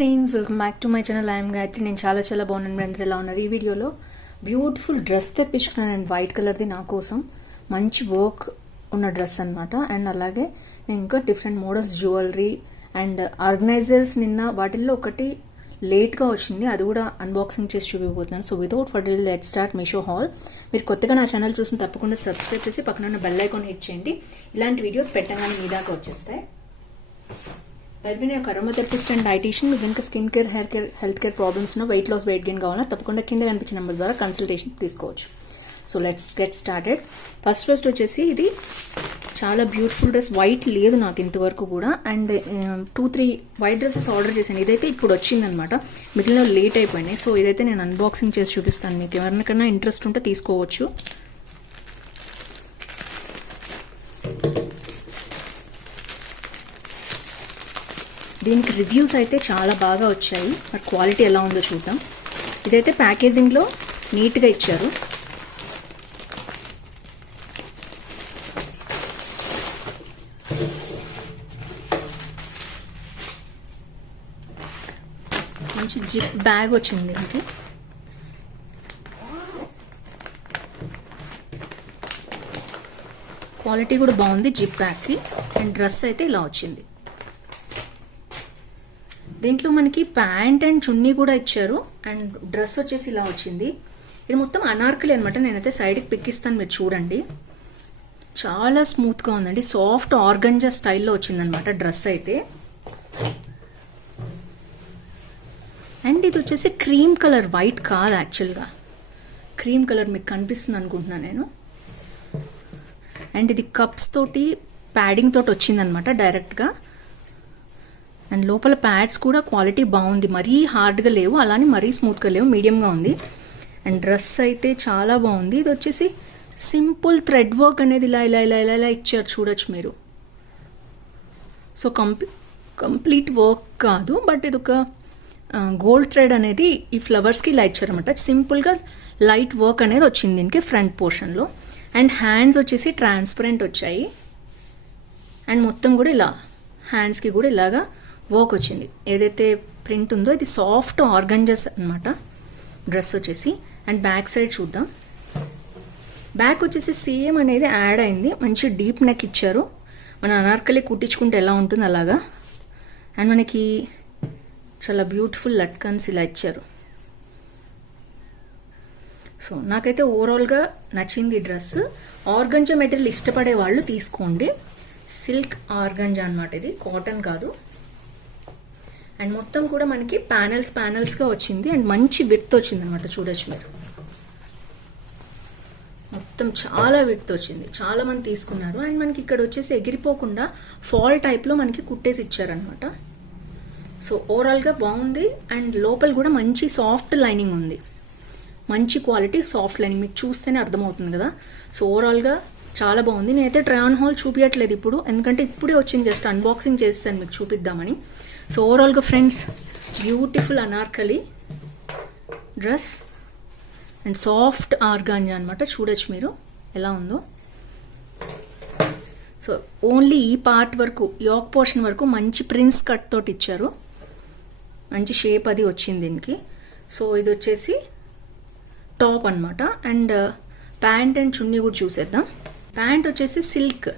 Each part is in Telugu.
Friends, welcome back to my channel. I'm Gayatri. నేను చాలా బాగున్నాను. మీరు అందరూ ఎలా ఉన్నారు? ఈ వీడియోలో బ్యూటిఫుల్ డ్రెస్ తెప్పించుకున్నాను నేను, వైట్ కలర్ది. నా కోసం మంచి వర్క్ ఉన్న డ్రెస్ అనమాట. అండ్ అలాగే ఇంకా different models jewellery and organisers నిన్న వాటిల్లో ఒకటి లేట్గా వచ్చింది, అది కూడా అన్బాక్సింగ్ చేసి చూపిపోతున్నాను. So without further let start Meesho haul. మీరు కొత్తగా నా ఛానల్ చూసిన తప్పకుండా సబ్స్క్రైబ్ చేసి పక్కన ఉన్న బెల్ ఐకాన్ హిట్ చేయండి. ఇలాంటి వీడియోస్ పెట్టగానే మీ దాకా వచ్చేస్తాయి. అయితే నేను ఒక అరోమాథెరపిస్ట్ అండ్ డైటీషియన్. మీకు ఇంకా skin care, hair care, health care problems weight loss, weight gain కావాలా తప్పకుండా కింద కనిపించిన నెంబర్ ద్వారా కన్సల్టేషన్ తీసుకోవచ్చు. So let's get started. First వచ్చేసి ఇది చాలా బ్యూటిఫుల్ డ్రెస్. వైట్ లేదు నాకు ఇంతవరకు కూడా. అండ్ 2-3 వైట్ డ్రెస్సెస్ ఆర్డర్ చేశాను. ఇదైతే ఇప్పుడు వచ్చిందనమాట, మిగిలిన లేట్ అయిపోయినాయి. సో ఇదైతే నేను అన్బాక్సింగ్ చేసి చూపిస్తాను. మీకు ఎవరికైనా ఇంట్రెస్ట్ ఉంటే తీసుకోవచ్చు. దీనికి రివ్యూస్ అయితే చాలా బాగా వచ్చాయి. మరి క్వాలిటీ ఎలా ఉందో చూద్దాం. ఇదైతే ప్యాకేజింగ్లో నీట్గా ఇచ్చారు. మంచి జిప్ బ్యాగ్ వచ్చింది దీనికి. క్వాలిటీ కూడా బాగుంది జిప్ బ్యాగ్కి. అండ్ డ్రెస్ అయితే ఇలా వచ్చింది. దీంట్లో మనకి ప్యాంట్ అండ్ చున్నీ కూడా ఇచ్చారు. అండ్ డ్రెస్ వచ్చేసి ఇలా వచ్చింది. ఇది మొత్తం అనార్కలి అనమాట. నేనైతే సైడ్కి పిక్కిస్తాను, మీరు చూడండి. చాలా స్మూత్గా ఉందండి. సాఫ్ట్ ఆర్గంజా స్టైల్లో వచ్చిందనమాట డ్రెస్ అయితే. అండ్ ఇది వచ్చేసి క్రీమ్ కలర్, వైట్ కాదు యాక్చువల్గా. క్రీమ్ కలర్ మీకు కనిపిస్తుంది అనుకుంటున్నాను నేను. అండ్ ఇది కప్స్ తోటి, ప్యాడింగ్ తోటి వచ్చిందనమాట డైరెక్ట్గా. అండ్ లోపల ప్యాడ్స్ కూడా క్వాలిటీ బాగుంది. మరీ హార్డ్గా లేవు, అలానే మరీ స్మూత్గా లేవు, మీడియంగా ఉంది. అండ్ డ్రెస్ అయితే చాలా బాగుంది. ఇది వచ్చేసి సింపుల్ థ్రెడ్ వర్క్ అనేది ఇలా ఇలా ఇలా ఇలా ఇలా ఇచ్చారు, చూడొచ్చు మీరు. సో కంప్లీట్ వర్క్ కాదు, బట్ ఇది ఒక గోల్డ్ థ్రెడ్ అనేది ఈ ఫ్లవర్స్కి ఇలా ఇచ్చారనమాట. సింపుల్గా లైట్ వర్క్ అనేది వచ్చింది దీనికి ఫ్రంట్ పోర్షన్లో. అండ్ హ్యాండ్స్ వచ్చేసి ట్రాన్స్పరెంట్ వచ్చాయి. అండ్ మొత్తం కూడా ఇలా హ్యాండ్స్కి కూడా ఇలాగా వర్క్ వచ్చింది. ఏదైతే ప్రింట్ ఉందో ఇది సాఫ్ట్ ఆర్గంజస్ అనమాట డ్రెస్ వచ్చేసి. అండ్ బ్యాక్ సైడ్ చూద్దాం. బ్యాక్ వచ్చేసి సేమ్ అనేది యాడ్ అయింది. మంచి డీప్ నెక్ ఇచ్చారు. మన అనార్కలి కుట్టించుకుంటే ఎలా ఉంటుంది అలాగా. అండ్ మనకి చాలా బ్యూటిఫుల్ లట్కన్స్ ఇలా ఇచ్చారు. సో నాకైతే ఓవరాల్గా నచ్చింది ఈ డ్రెస్. ఆర్గంజా మెటీరియల్ ఇష్టపడే వాళ్ళు తీసుకోండి. సిల్క్ ఆర్గంజా అనమాట, ఇది కాటన్ కాదు. అండ్ మొత్తం కూడా మనకి ప్యానల్స్గా వచ్చింది. అండ్ మంచి విడ్త్ వచ్చింది అనమాట, చూడొచ్చు మీరు. మొత్తం చాలా విడ్త్ వచ్చింది, చాలా మంది తీసుకున్నారు. అండ్ మనకి ఇక్కడ వచ్చేసి ఎగిరిపోకుండా ఫాల్ టైప్లో మనకి కుట్టేసి ఇచ్చారనమాట. సో ఓవరాల్గా బాగుంది. అండ్ లోపల కూడా మంచి సాఫ్ట్ లైనింగ్ ఉంది, మంచి క్వాలిటీ సాఫ్ట్ లైనింగ్, మీకు చూస్తేనే అర్థమవుతుంది కదా. సో ఓవరాల్గా చాలా బాగుంది. నేనైతే ట్రై ఆన్ హాల్ చూపించట్లేదు ఇప్పుడు, ఎందుకంటే ఇప్పుడే వచ్చింది, జస్ట్ అన్బాక్సింగ్ చేస్తాను మీకు చూపిద్దామని. సో ఓవరాల్గా friends, beautiful Anarkali dress and soft organza అనమాట, చూడొచ్చు మీరు ఎలా ఉందో. సో ఓన్లీ ఈ పార్ట్ వరకు, యోక్ పోర్షన్ వరకు మంచి ప్రిన్స్ కట్ తోటి ఇచ్చారు. మంచి షేప్ అది వచ్చింది దీనికి. సో ఇది వచ్చేసి టాప్ అనమాట. అండ్ ప్యాంట్ అండ్ చున్నీ కూడా చూసేద్దాం. ప్యాంట్ వచ్చేసి సిల్క్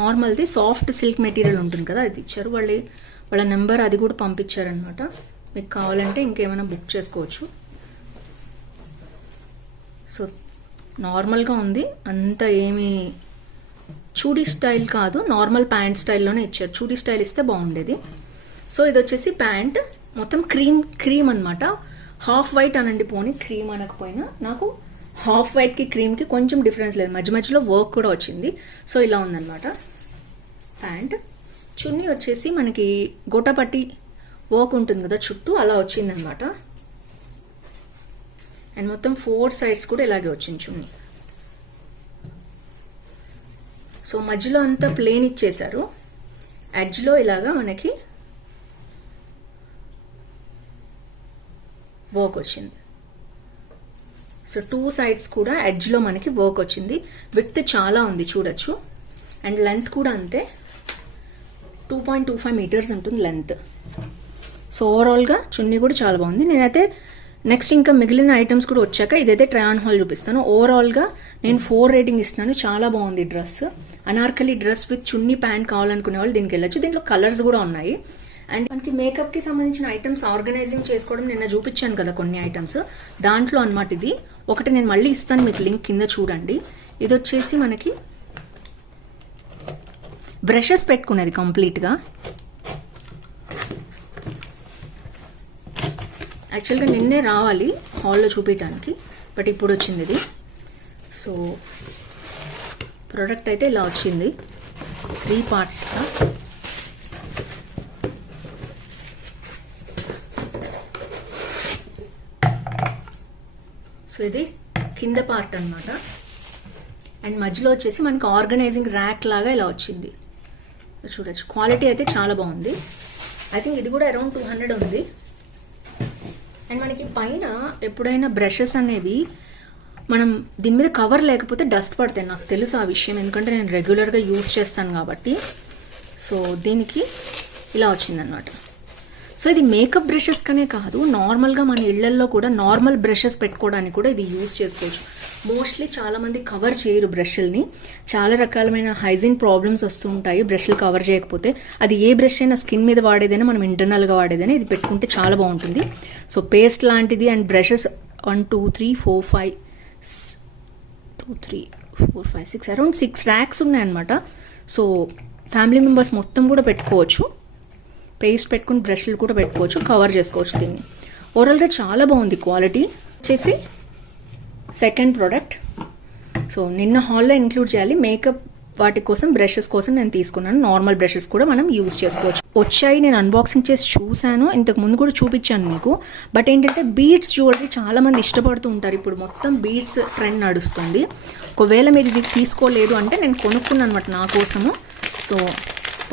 నార్మల్ది, సాఫ్ట్ సిల్క్ మెటీరియల్ ఉంటుంది కదా, అది ఇచ్చారు. వాళ్ళ నెంబర్ అది కూడా పంపించారనమాట. మీకు కావాలంటే ఇంకేమైనా బుక్ చేసుకోవచ్చు. సో నార్మల్గా ఉంది, అంత ఏమీ చూడీ స్టైల్ కాదు, నార్మల్ ప్యాంట్ స్టైల్లోనే ఇచ్చారు. చూడీ స్టైల్ ఇస్తే బాగుండేది. సో ఇది వచ్చేసి ప్యాంట్ మొత్తం క్రీమ్ అనమాట. హాఫ్ వైట్ అనండి, పోనీ క్రీమ్ అనకపోయినా. నాకు హాఫ్ వైట్కి క్రీమ్కి కొంచెం డిఫరెన్స్ లేదు, మధ్య మధ్యలో వర్క్ కూడా వచ్చింది. సో ఇలా ఉందన్నమాట ప్యాంట్. చున్నీ వచ్చేసి మనకి గోటపట్టి వర్క్ ఉంటుంది కదా చుట్టూ, అలా వచ్చిందనమాట. అండ్ మొత్తం 4 సైడ్స్ కూడా ఇలాగే వచ్చింది చున్నీ. సో మధ్యలో అంతా ప్లేన్ ఇచ్చేశారు, ఎడ్జ్లో ఇలాగా మనకి వర్క్ వచ్చింది. సో 2 సైడ్స్ కూడా ఎడ్జ్లో మనకి వర్క్ వచ్చింది. విడ్త్ చాలా ఉంది, చూడొచ్చు. అండ్ లెంత్ కూడా అంతే, 2.25 మీటర్స్ ఉంటుంది లెంత్. సో ఓవరాల్గా చున్నీ కూడా చాలా బాగుంది. నేనైతే నెక్స్ట్ ఇంకా మిగిలిన ఐటమ్స్ కూడా వచ్చాక ఇదైతే ట్రై ఆన్ హాల్ చూపిస్తాను. ఓవరాల్గా నేను 4 రేటింగ్ ఇస్తున్నాను. చాలా బాగుంది dress. Anarkali dress with chunni pant కావాలనుకునే వాళ్ళు దీనికి వెళ్ళొచ్చు. దీంట్లో కలర్స్ కూడా ఉన్నాయి. అండ్ మనకి మేకప్కి సంబంధించిన ఐటమ్స్ ఆర్గనైజింగ్ చేసుకోవడం నిన్న చూపించాను కదా కొన్ని ఐటమ్స్, దాంట్లో అనమాట ఇది ఒకటి. నేను మళ్ళీ ఇస్తాను మీకు లింక్ కింద చూడండి. ఇది వచ్చేసి మనకి బ్రషెస్ పెట్టుకునేది కంప్లీట్గా. యాక్చువల్గా నిన్నే రావాలి హాల్లో చూపించడానికి, బట్ ఇప్పుడు వచ్చింది ఇది. సో ప్రోడక్ట్ అయితే ఇలా వచ్చింది 3 పార్ట్స్గా. సో ఇది కింద పార్ట్ అనమాట. అండ్ మధ్యలో వచ్చేసి మనకి ఆర్గనైజింగ్ ర్యాక్ లాగా ఇలా వచ్చింది. చూడొచ్చు, క్వాలిటీ అయితే చాలా బాగుంది. ఐ థింక్ ఇది కూడా అరౌండ్ 200 ఉంది. అండ్ మనకి పైన ఎప్పుడైనా బ్రషెస్ అనేవి మనం దీని మీద కవర్ లేకపోతే డస్ట్ పడతాయి, నాకు తెలుసు ఆ విషయం, ఎందుకంటే నేను రెగ్యులర్గా యూస్ చేస్తాను కాబట్టి. సో దీనికి ఇలా వచ్చిందనమాట. సో ఇది మేకప్ బ్రషెస్ కనే కాదు, నార్మల్గా మన ఇళ్లల్లో కూడా నార్మల్ బ్రషెస్ పెట్టుకోవడానికి కూడా ఇది యూస్ చేసుకోవచ్చు. మోస్ట్లీ చాలామంది కవర్ చేయరు బ్రష్ల్ని. చాలా రకాలమైన హైజీన్ ప్రాబ్లమ్స్ వస్తూ ఉంటాయి బ్రష్లు కవర్ చేయకపోతే. అది ఏ బ్రష్ అయినా స్కిన్ మీద వాడేదైనా మనం ఇంటర్నల్గా వాడేదైనా ఇది పెట్టుకుంటే చాలా బాగుంటుంది. సో పేస్ట్ లాంటిది. అండ్ బ్రషెస్ 1 2 3 4 5 2 3 4 5 6 అరౌండ్ 6 ర్యాక్స్ ఉన్నాయన్నమాట. సో ఫ్యామిలీ మెంబర్స్ మొత్తం కూడా పెట్టుకోవచ్చు. పేస్ట్ పెట్టుకుని బ్రష్లు కూడా పెట్టుకోవచ్చు, కవర్ చేసుకోవచ్చు దీన్ని. ఓవరాల్గా చాలా బాగుంది క్వాలిటీ. వచ్చేసి సెకండ్ ప్రోడక్ట్. సో నిన్న హాల్లో ఇంక్లూడ్ చేయాలి. మేకప్ వాటి కోసం బ్రషెస్ కోసం నేను తీసుకున్నాను. నార్మల్ బ్రషెస్ కూడా మనం యూజ్ చేసుకోవచ్చు. వచ్చాయి, నేను అన్బాక్సింగ్ చేసి చూశాను, ఇంతకు ముందు కూడా చూపించాను మీకు. బట్ ఏంటంటే బీడ్స్ జ్యువెలరీ చాలామంది ఇష్టపడుతూ ఉంటారు. ఇప్పుడు మొత్తం బీడ్స్ ట్రెండ్ నడుస్తుంది. ఒకవేళ మీరు ఇది తీసుకోలేదు అంటే నేను కొనుక్కున్నాను అనమాట నా కోసము. సో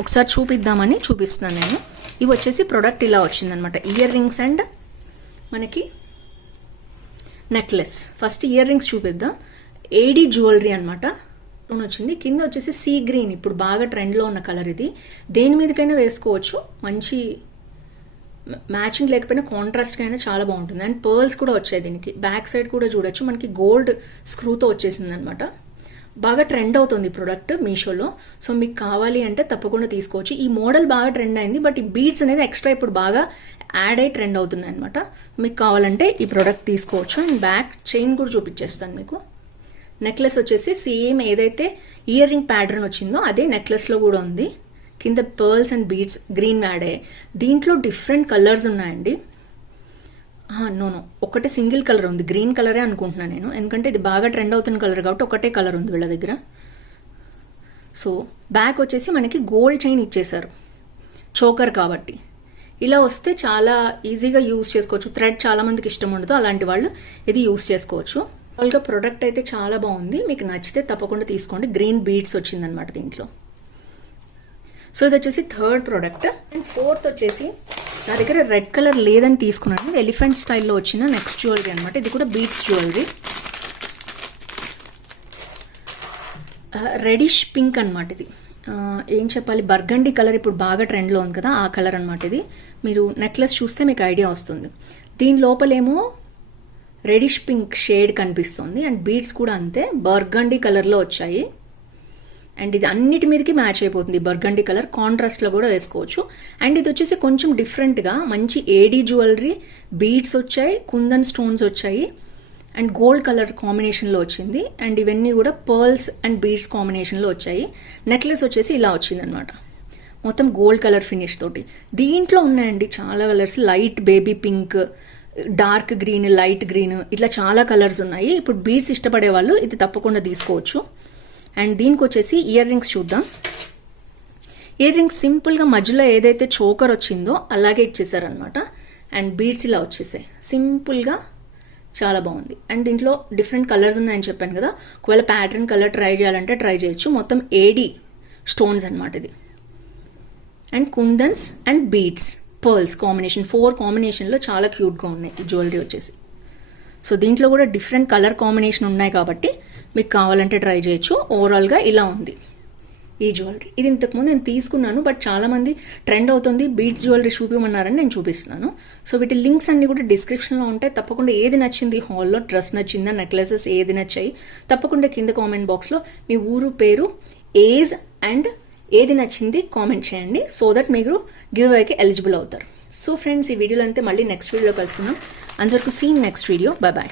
ఒకసారి చూపిద్దామని చూపిస్తున్నాను నేను. ఇవి వచ్చేసి ప్రోడక్ట్ ఇలా వచ్చిందనమాట. ఇయర్ రింగ్స్ అండ్ మనకి నెక్లెస్. ఫస్ట్ ఇయర్ రింగ్స్ చూపిద్దాం. ఏడీ జ్యువెలరీ అనమాట వచ్చింది. కింద వచ్చేసి సీ గ్రీన్, ఇప్పుడు బాగా ట్రెండ్లో ఉన్న కలర్ ఇది. దేని మీదకైనా వేసుకోవచ్చు, మంచి మ్యాచింగ్ లేకపోయినా కాంట్రాస్ట్గా అయినా చాలా బాగుంటుంది. అండ్ పర్ల్స్ కూడా వచ్చాయి దీనికి. బ్యాక్ సైడ్ కూడా చూడొచ్చు, మనకి గోల్డ్ స్క్రూతో వచ్చేసింది అనమాట. బాగా ట్రెండ్ అవుతుంది ప్రోడక్ట్ మీషోలో. సో మీకు కావాలి అంటే తప్పకుండా తీసుకోవచ్చు. ఈ మోడల్ బాగా ట్రెండ్ అయింది, బట్ ఈ బీడ్స్ అనేది ఎక్స్ట్రా ఇప్పుడు బాగా యాడ్ అయ్యి ట్రెండ్ అవుతున్నాయి అనమాట. మీకు కావాలంటే ఈ ప్రోడక్ట్ తీసుకోవచ్చు. అండ్ బ్యాక్ చైన్ కూడా చూపించేస్తాను మీకు. నెక్లెస్ వచ్చేసి సేమ్ ఏదైతే ఇయర్ రింగ్ ప్యాటర్న్ వచ్చిందో అదే నెక్లెస్లో కూడా ఉంది. కింద pearls and beads green add అయ్యాయి. దీంట్లో డిఫరెంట్ కలర్స్ ఉన్నాయండి. నో ఒకటే సింగిల్ కలర్ ఉంది, గ్రీన్ కలరే అనుకుంటున్నాను నేను, ఎందుకంటే ఇది బాగా ట్రెండ్ అవుతున్న కలర్ కాబట్టి ఒకటే కలర్ ఉంది వీళ్ళ దగ్గర. సో బ్యాక్ వచ్చేసి మనకి గోల్డ్ చైన్ ఇచ్చేసారు, చోకర్ కాబట్టి. ఇలా వస్తే చాలా ఈజీగా యూస్ చేసుకోవచ్చు. థ్రెడ్ చాలామందికి ఇష్టం ఉండదు, అలాంటి వాళ్ళు ఇది యూస్ చేసుకోవచ్చు. వాళ్ళగా ప్రోడక్ట్ అయితే చాలా బాగుంది. మీకు నచ్చితే తప్పకుండా తీసుకోండి. గ్రీన్ బీడ్స్ వచ్చిందనమాట దీంట్లో. సో ఇది వచ్చేసి థర్డ్ ప్రోడక్ట్. అండ్ ఫోర్త్ వచ్చేసి నా దగ్గర రెడ్ కలర్ లేదని తీసుకున్నాను. ఇది ఎలిఫెంట్ స్టైల్లో వచ్చిన నెక్స్ట్ జ్యువెలరీ అనమాట. ఇది కూడా బీడ్స్ జ్యువెలరీ. రెడిష్ పింక్ అనమాట ఇది. ఏం చెప్పాలి, బర్గండీ కలర్ ఇప్పుడు బాగా ట్రెండ్లో ఉంది కదా, ఆ కలర్ అనమాట ఇది. మీరు నెక్లెస్ చూస్తే మీకు ఐడియా వస్తుంది. దీని లోపలేమో రెడిష్ పింక్ షేడ్ కనిపిస్తుంది. అండ్ బీడ్స్ కూడా అంతే బర్గండీ కలర్లో వచ్చాయి. అండ్ ఇది అన్నిటి మీదకి మ్యాచ్ అయిపోతుంది. బర్గండీ కలర్ కాంట్రాస్ట్లో కూడా వేసుకోవచ్చు. అండ్ ఇది వచ్చేసి కొంచెం డిఫరెంట్గా మంచి ఏడీ జ్యువెలరీ, బీడ్స్ వచ్చాయి, కుందన్ స్టోన్స్ వచ్చాయి, అండ్ గోల్డ్ కలర్ కాంబినేషన్లో వచ్చింది. అండ్ ఇవన్నీ కూడా పర్ల్స్ అండ్ బీడ్స్ కాంబినేషన్లో వచ్చాయి. నెక్లెస్ వచ్చేసి ఇలా వచ్చిందనమాట, మొత్తం గోల్డ్ కలర్ ఫినిష్ తోటి. దీంట్లో ఉన్నాయండి చాలా colours. Light baby pink, dark green, light green, ఇట్లా చాలా కలర్స్ ఉన్నాయి. ఇప్పుడు బీడ్స్ ఇష్టపడే వాళ్ళు ఇది తప్పకుండా తీసుకోవచ్చు. అండ్ దీనికి వచ్చేసి ఇయర్ రింగ్స్ చూద్దాం. ఇయర్ రింగ్స్ సింపుల్గా మధ్యలో ఏదైతే చోకర్ వచ్చిందో అలాగే ఇచ్చేసారనమాట. అండ్ బీడ్స్ ఇలా వచ్చేసాయి సింపుల్గా, చాలా బాగుంది. అండ్ దీంట్లో డిఫరెంట్ కలర్స్ ఉన్నాయని చెప్పాను కదా, ఒకవేళ ప్యాటర్న్ కలర్ ట్రై చేయాలంటే ట్రై చేయొచ్చు. మొత్తం ఏడీ స్టోన్స్ అనమాట ఇది. And kundans and beads pearls combination, 4 కాంబినేషన్లో చాలా క్యూట్గా ఉన్నాయి ఈ జ్యువెలరీ వచ్చేసి. సో దీంట్లో కూడా డిఫరెంట్ కలర్ కాంబినేషన్ ఉన్నాయి కాబట్టి మీకు కావాలంటే ట్రై చేయొచ్చు. ఓవరాల్గా ఇలా ఉంది. ఈ జ్యువెలరీ ఇది ఇంతకుముందు నేను తీసుకున్నాను, బట్ చాలామంది ట్రెండ్ అవుతుంది బీడ్స్ జ్యువెలరీ చూపించమన్నారని నేను చూపిస్తున్నాను. సో వీటి లింక్స్ అన్ని కూడా డిస్క్రిప్షన్లో ఉంటాయి. తప్పకుండా ఏది నచ్చింది హాల్లో, డ్రెస్ నచ్చిందా, నెక్లెసెస్ ఏది నచ్చాయి తప్పకుండా కింద కామెంట్ బాక్స్లో మీ ఊరు పేరు, ఏజ్ అండ్ ఏది నచ్చింది కామెంట్ చేయండి. సో దట్ మీరు గివ్ అవేకి ఎలిజిబుల్ అవుతారు. సో ఫ్రెండ్స్, ఈ వీడియోలో అంతే. మళ్ళీ నెక్స్ట్ వీడియోలో కలుసుకుందాం. అందరికీ సీన్ నెక్స్ట్ వీడియో. Bye bye.